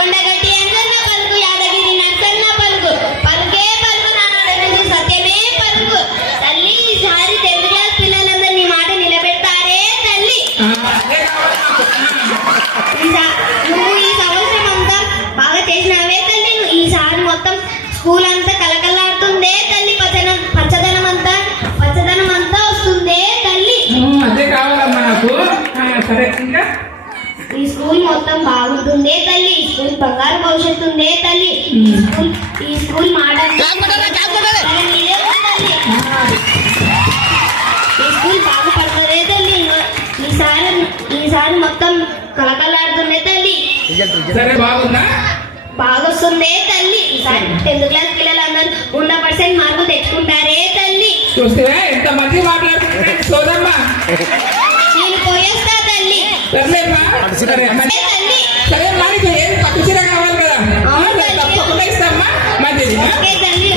కొండగట్టి ఎంజన్న పలుకు యాదగిరి నర్సన్న పలుకు పలుకే పలుకు నాన్నడు సత్యమే పలుకు తల్లి ఈసారి 10th క్లాస్ పిల్లలందరూ నీ మాట నిలబెడతారే తల్లి. నువ్వు ఈ సంవత్సరం అంతా బాగా చేసినావే తల్లి. ఈసారి మొత్తం స్కూల్ అంతా కలకలాడుతుందే తల్లి. పచ్చదనం అంతా వస్తుందే తల్లి. అదే కావాలమ్మా నాకు. సరే ఇంకా ఈ స్కూల్ మొత్తం బాగుంటుందే తల్లి. ఈ స్కూల్ బంగారు భవిష్యత్తు ఉందే తల్లి. ఈ స్కూల్ మాట ఈ స్కూల్ బాగుపడుతుందే తల్లి. ఈసారి మొత్తం కలకలాడుతుందే తల్లి. సరే బాగుందా? బాగొస్తుందే తల్లి. ఈసారి 10th క్లాస్ పిల్లలందరూ 100% మార్కులు తెచ్చుకుంటారే తల్లి. చూస్తే ఎంత మంచి మాట్లాడుతుంది సోదమ్మా. నేను పోయేస్తా తల్లి. సరేమ్మా. సరే తల్లి సరే మరి ఏం పట్టు చీర కావాలి కదా, తప్పకుండా ఇస్తామ్మా. మంచిది. ఓకే తల్లి.